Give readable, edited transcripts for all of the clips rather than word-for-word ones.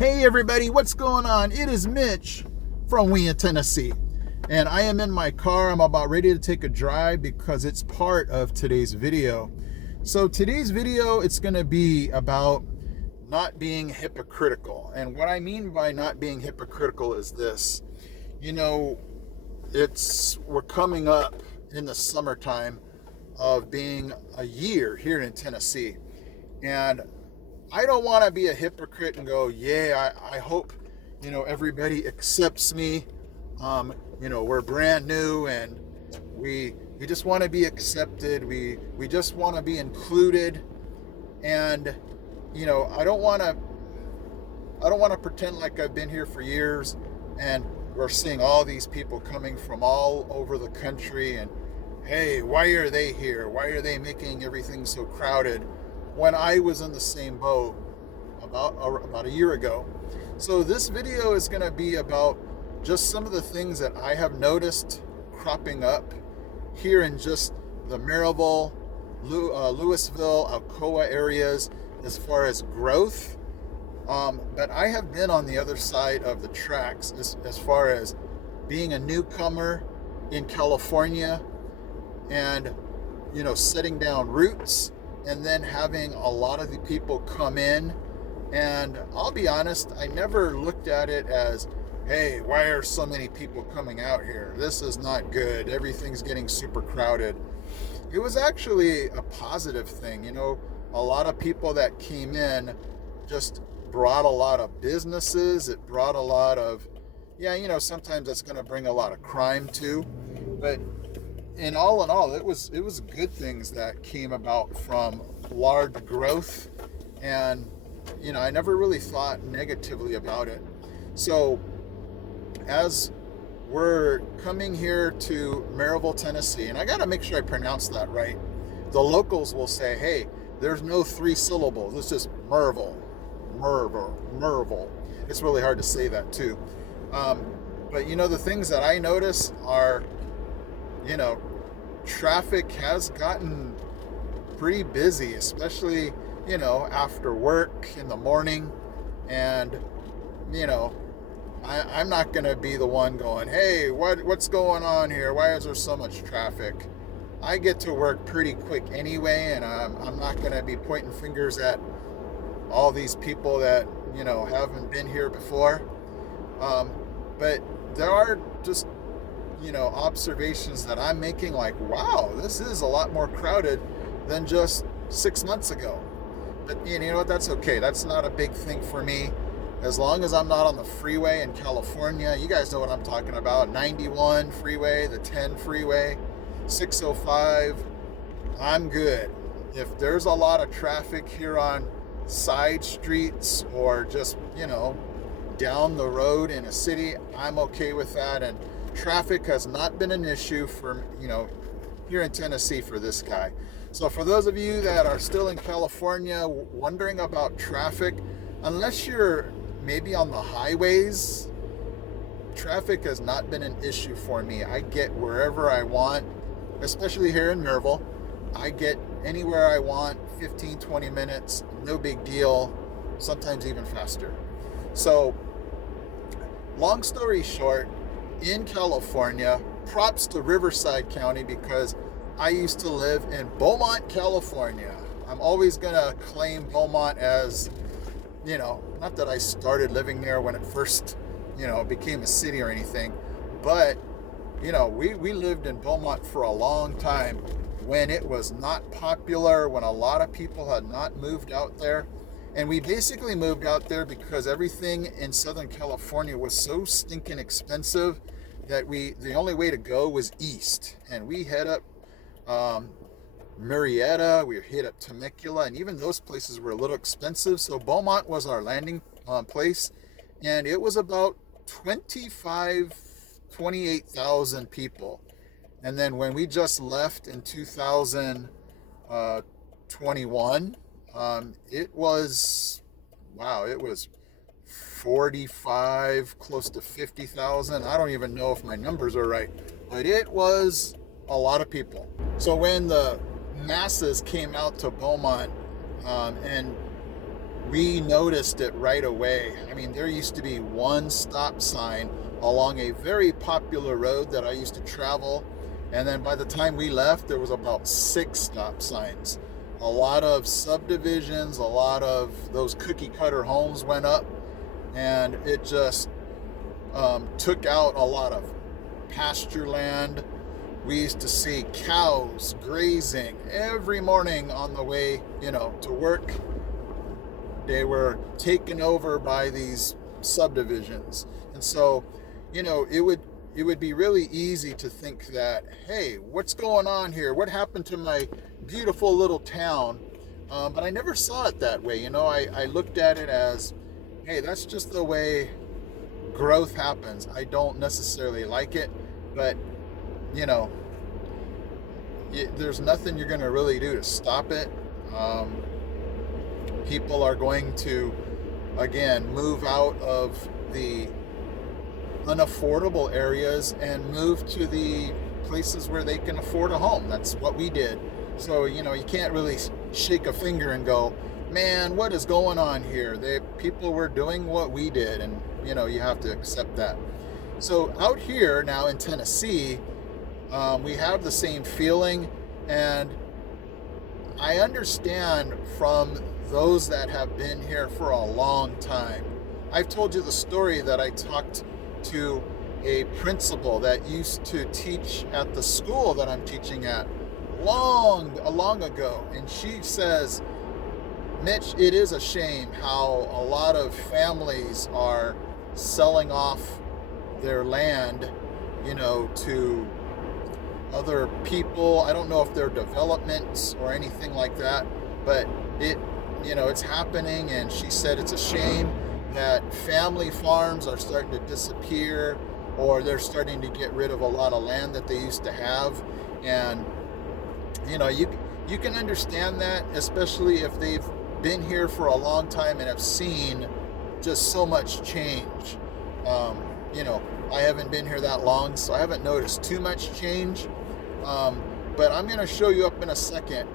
Hey everybody, what's going on? It is Mitch from We in Tennessee. And I am in my car. I'm about ready to take a drive because it's part of today's video. So today's video, it's going to be about not being hypocritical. And what I mean by not being hypocritical is this. You know, we're coming up in the summertime of being a year here in Tennessee. And I don't want to be a hypocrite and go, I hope, everybody accepts me. We're brand new and we just want to be accepted. We just want to be included. And, I don't want to pretend like I've been here for years and we're seeing all these people coming from all over the country and, hey, why are they here? Why are they making everything so crowded? When I was in the same boat about a year ago. So this video is going to be about just some of the things that I have noticed cropping up here in just the Maryville, Louisville, Alcoa areas as far as growth. But I have been on the other side of the tracks as far as being a newcomer in California and, setting down roots and then having a lot of the people come in. And I'll be honest, I never looked at it as, hey, why are so many people coming out here? This is not good. Everything's getting super crowded. It was actually a positive thing. A lot of people that came in just brought a lot of businesses. It brought a lot of, sometimes that's going to bring a lot of crime too. But in all, it was good things that came about from large growth. And, I never really thought negatively about it. So as we're coming here to Maryville, Tennessee, and I got to make sure I pronounce that right. The locals will say, hey, there's no 3 syllables. It's just Maryville. It's really hard to say that too. But the things that I notice are, traffic has gotten pretty busy, especially, after work in the morning. And, I'm not going to be the one going, hey, what's going on here? Why is there so much traffic? I get to work pretty quick anyway, and I'm not going to be pointing fingers at all these people that, haven't been here before. But there are just, observations that I'm making like, wow, this is a lot more crowded than just 6 months ago. But you know what, that's okay. That's not a big thing for me. As long as I'm not on the freeway in California, you guys know what I'm talking about. 91 freeway, the 10 freeway, 605, I'm good. If there's a lot of traffic here on side streets or just, down the road in a city, I'm okay with that. And traffic has not been an issue for, here in Tennessee for this guy. So for those of you that are still in California wondering about traffic, unless you're maybe on the highways, traffic has not been an issue for me. I get wherever I want, especially here in Maryville. I get anywhere I want, 15, 20 minutes, no big deal, sometimes even faster. So, long story short, in California, props to Riverside County because I used to live in Beaumont, California. I'm always going to claim Beaumont as, not that I started living there when it first, became a city or anything, but, we lived in Beaumont for a long time when it was not popular, when a lot of people had not moved out there. And we basically moved out there because everything in Southern California was so stinking expensive that the only way to go was east. And we head up Marietta, we hit up Temecula, and even those places were a little expensive. So Beaumont was our landing place, and it was about 28,000 people. And then when we just left in 2021, it was 45, close to 50,000. I don't even know if my numbers are right, but it was a lot of people. So when the masses came out to Beaumont, and we noticed it right away. I mean, there used to be one stop sign along a very popular road that I used to travel. And then by the time we left, there was about 6 stop signs. A lot of subdivisions, a lot of those cookie cutter homes went up, and it just took out a lot of pasture land. We used to see cows grazing every morning on the way, to work. They were taken over by these subdivisions. And so, it would be really easy to think that, hey, what's going on here? What happened to my beautiful little town? But I never saw it that way. I looked at it as, hey, that's just the way growth happens. I don't necessarily like it, but, there's nothing you're going to really do to stop it. People are going to, again, move out of the unaffordable areas and move to the places where they can afford a home. That's what we did. So, you can't really shake a finger and go, man, what is going on here? People were doing what we did, and, you have to accept that. So out here now in Tennessee, we have the same feeling, and I understand from those that have been here for a long time. I've told you the story that I talked to a principal that used to teach at the school that I'm teaching at long ago, and she says, Mitch, it is a shame how a lot of families are selling off their land, to other people. I don't know if they're developments or anything like that, but it's happening. And she said it's a shame that family farms are starting to disappear, or they're starting to get rid of a lot of land that they used to have. And you can understand that, especially if they've been here for a long time and have seen just so much change. I haven't been here that long, so I haven't noticed too much change. But I'm going to show you up in a second.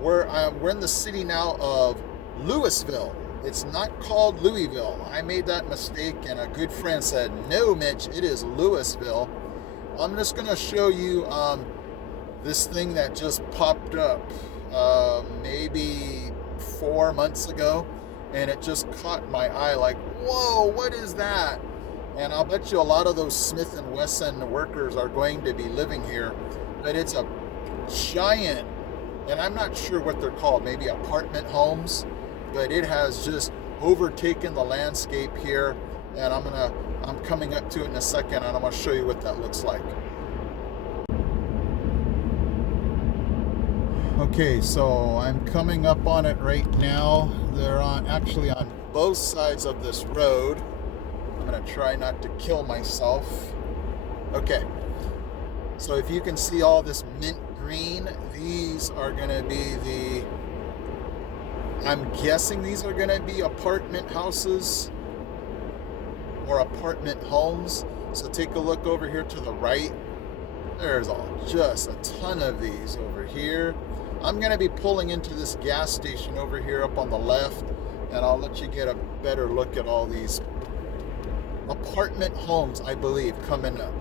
We're in the city now of Louisville. It's not called Louisville. I made that mistake, and a good friend said, no, Mitch, it is Louisville. I'm just going to show you this thing that just popped up maybe 4 months ago, and it just caught my eye like, whoa, what is that? And I'll bet you a lot of those Smith & Wesson workers are going to be living here, but it's a giant, and I'm not sure what they're called, maybe apartment homes, but it has just overtaken the landscape here. And I'm coming up to it in a second, and I'm going to show you what that looks like. Okay, so I'm coming up on it right now. They're actually on both sides of this road. I'm going to try not to kill myself. Okay, so if you can see all this mint green, these are going to be I'm guessing these are going to be apartment houses or apartment homes. So take a look over here to the right. There's just a ton of these over here. I'm going to be pulling into this gas station over here up on the left, and I'll let you get a better look at all these apartment homes, I believe, coming up.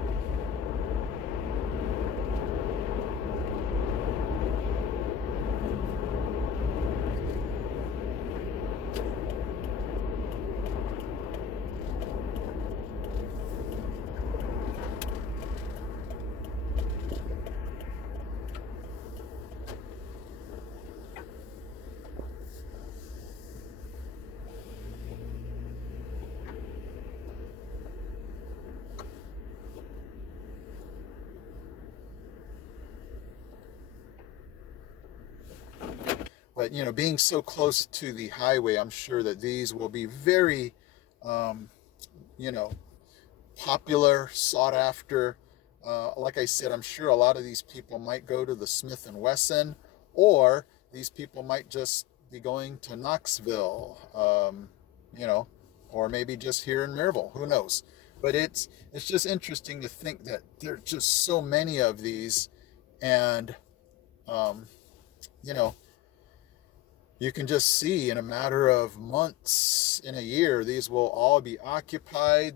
But, being so close to the highway, I'm sure that these will be very, popular, sought after. Like I said, I'm sure a lot of these people might go to the Smith & Wesson, or these people might just be going to Knoxville, or maybe just here in Maryville. Who knows? But it's just interesting to think that there are just so many of these, and, you can just see in a matter of months, in a year, these will all be occupied.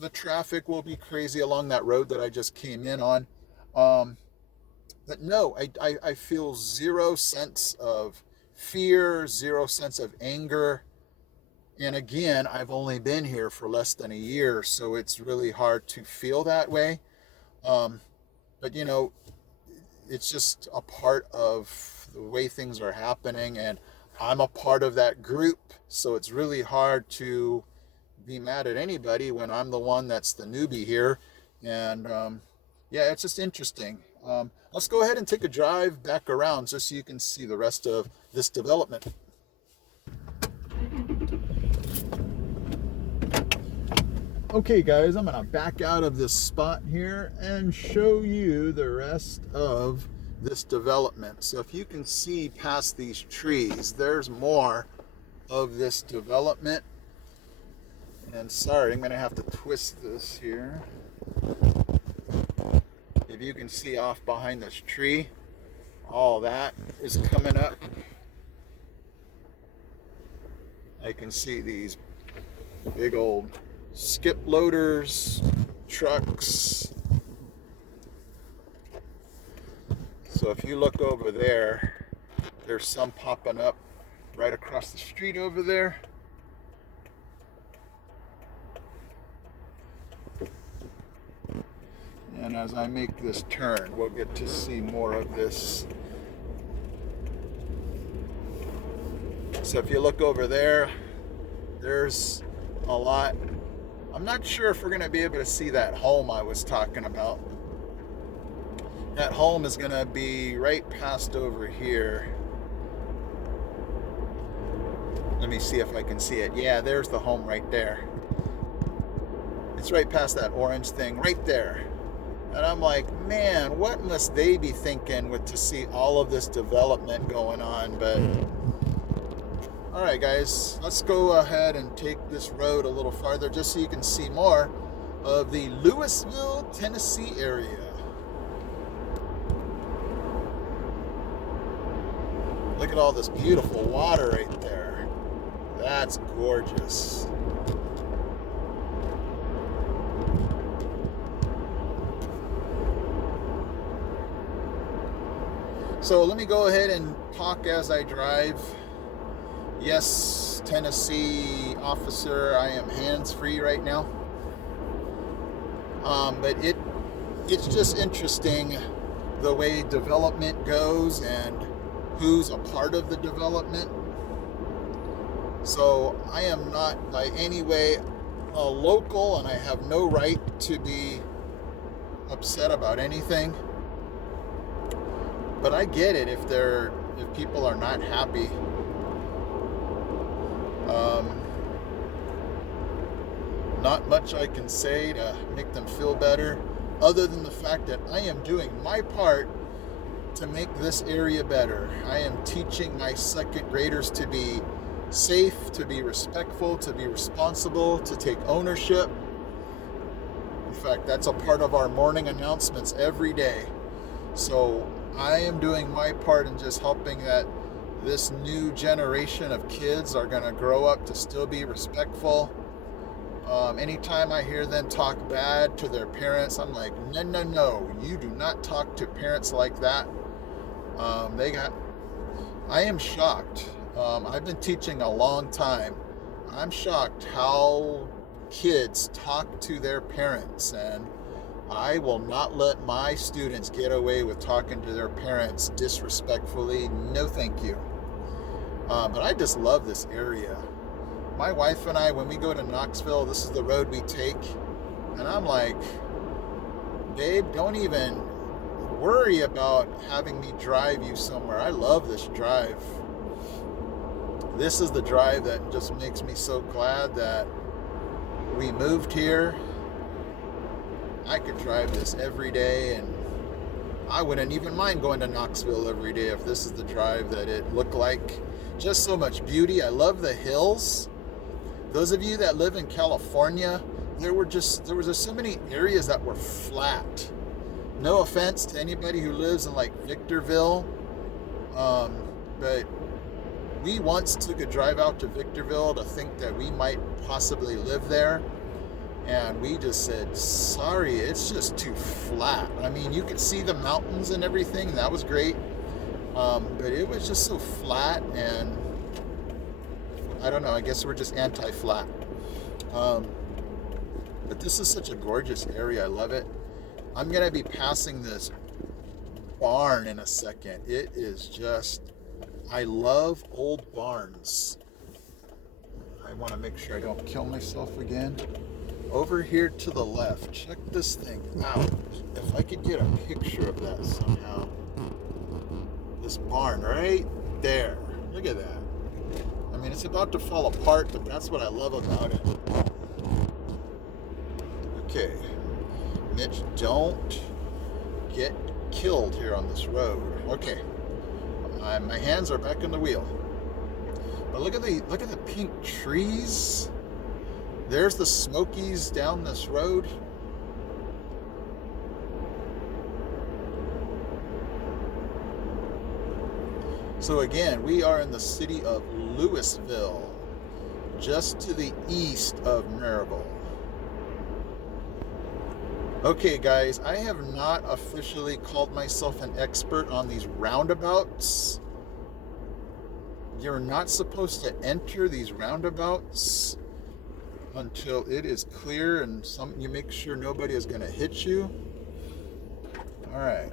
The traffic will be crazy along that road that I just came in on. Um, but no, I feel zero sense of fear, zero sense of anger. And again, I've only been here for less than a year, so it's really hard to feel that way. Um, but you know, it's just a part of the way things are happening, and I'm a part of that group, so it's really hard to be mad at anybody when I'm the one that's the newbie here. And yeah, it's just interesting. Let's go ahead and take a drive back around just so you can see the rest of this development. Okay guys, I'm gonna back out of this spot here and show you the rest of this development. So if you can see past these trees, there's more of this development. And sorry, I'm gonna have to twist this here. If you can see off behind this tree, all that is coming up. I can see these big old skip loaders, trucks. So if you look over there, there's some popping up right across the street over there. And as I make this turn, we'll get to see more of this. So if you look over there, there's a lot. I'm not sure if we're going to be able to see that home I was talking about. That home is going to be right past over here. Let me see if I can see it. Yeah, there's the home right there. It's right past that orange thing right there. And I'm like, man, what must they be thinking with to see all of this development going on? But all right, guys, let's go ahead and take this road a little farther just so you can see more of the Louisville, Tennessee area. Look at all this beautiful water right there. That's gorgeous. So let me go ahead and talk as I drive. Yes, Tennessee officer, I am hands-free right now. But it's just interesting the way development goes and who's a part of the development. So I am not by any way a local, and I have no right to be upset about anything. But I get it if people are not happy. Not much I can say to make them feel better, other than the fact that I am doing my part to make this area better. I am teaching my second graders to be safe, to be respectful, to be responsible, to take ownership. In fact, that's a part of our morning announcements every day. So I am doing my part in just helping that this new generation of kids are going to grow up to still be respectful. Anytime I hear them talk bad to their parents, I'm like, no, you do not talk to parents like that. I am shocked. I've been teaching a long time. I'm shocked how kids talk to their parents, and I will not let my students get away with talking to their parents disrespectfully. No, thank you. But I just love this area. My wife and I, when we go to Knoxville, this is the road we take. And I'm like, babe, don't even worry about having me drive you somewhere. I love this drive. This is the drive that just makes me so glad that we moved here. I could drive this every day, and I wouldn't even mind going to Knoxville every day if this is the drive that it looked like. Just so much beauty. I love the hills. Those of you that live in California, there were just so many areas that were flat. No offense to anybody who lives in like Victorville, but We once took a drive out to Victorville to think that we might possibly live there. And we just said, sorry, it's just too flat. I mean, you could see the mountains and everything. That was great. But it was just so flat, and I don't know, I guess we're just anti-flat. But this is such a gorgeous area. I love it. I'm going to be passing this barn in a second. It is just, I love old barns. I want to make sure I don't kill myself again. Over here to the left, check this thing out. If I could get a picture of that somehow. This barn right there. Look at that. I mean, it's about to fall apart, but that's what I love about it. Okay. Mitch, don't get killed here on this road. Okay. My hands are back on the wheel. But look at the pink trees. There's the Smokies down this road. So again, we are in the city of Louisville, just to the east of Maryville. Okay guys, I have not officially called myself an expert on these roundabouts. You're not supposed to enter these roundabouts until it is clear and you make sure nobody is going to hit you. All right.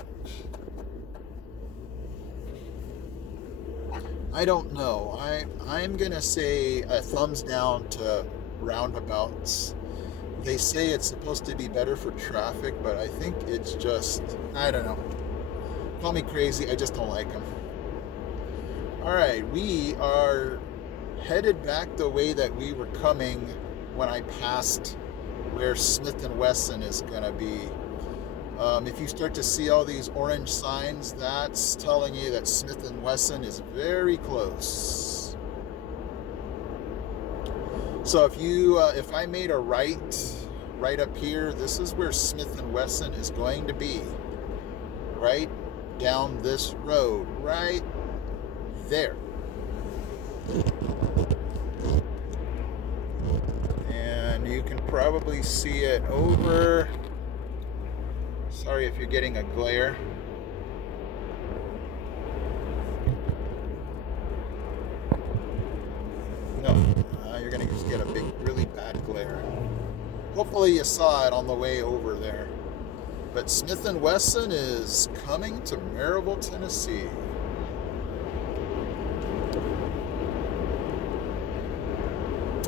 I don't know. I'm going to say a thumbs down to roundabouts. They say it's supposed to be better for traffic, but I think it's just, I don't know. Call me crazy, I just don't like them. All right, we are headed back the way that we were coming when I passed where Smith & Wesson is going to be. If you start to see all these orange signs, that's telling you that Smith & Wesson is very close. So if I made a right up here, this is where Smith & Wesson is going to be. Right down this road, right there. And you can probably see it over. Sorry if you're getting a glare. No, you're gonna just get a big, really bad glare. Hopefully you saw it on the way over there. But Smith & Wesson is coming to Maryville, Tennessee.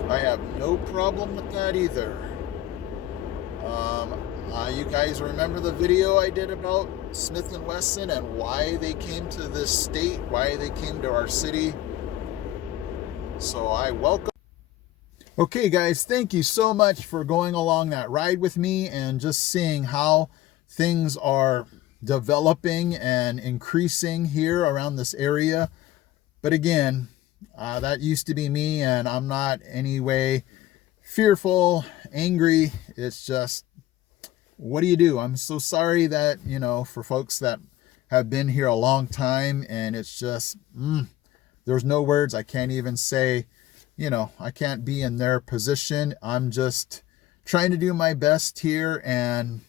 I have no problem with that either. You guys remember the video I did about Smith & Wesson and why they came to this state, why they came to our city? So I welcome. Okay guys, thank you so much for going along that ride with me and just seeing how things are developing and increasing here around this area. But again, that used to be me, and I'm not any way fearful, angry. It's just, what do you do? I'm so sorry that, for folks that have been here a long time, and it's just, there's no words. I can't even say, I can't be in their position. I'm just trying to do my best here and,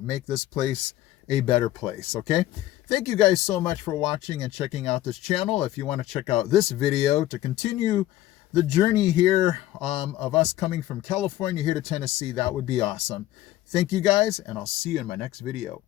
make this place a better place. Okay. Thank you guys so much for watching and checking out this channel. If you want to check out this video to continue the journey here of us coming from California here to Tennessee, that would be awesome. Thank you guys, and I'll see you in my next video.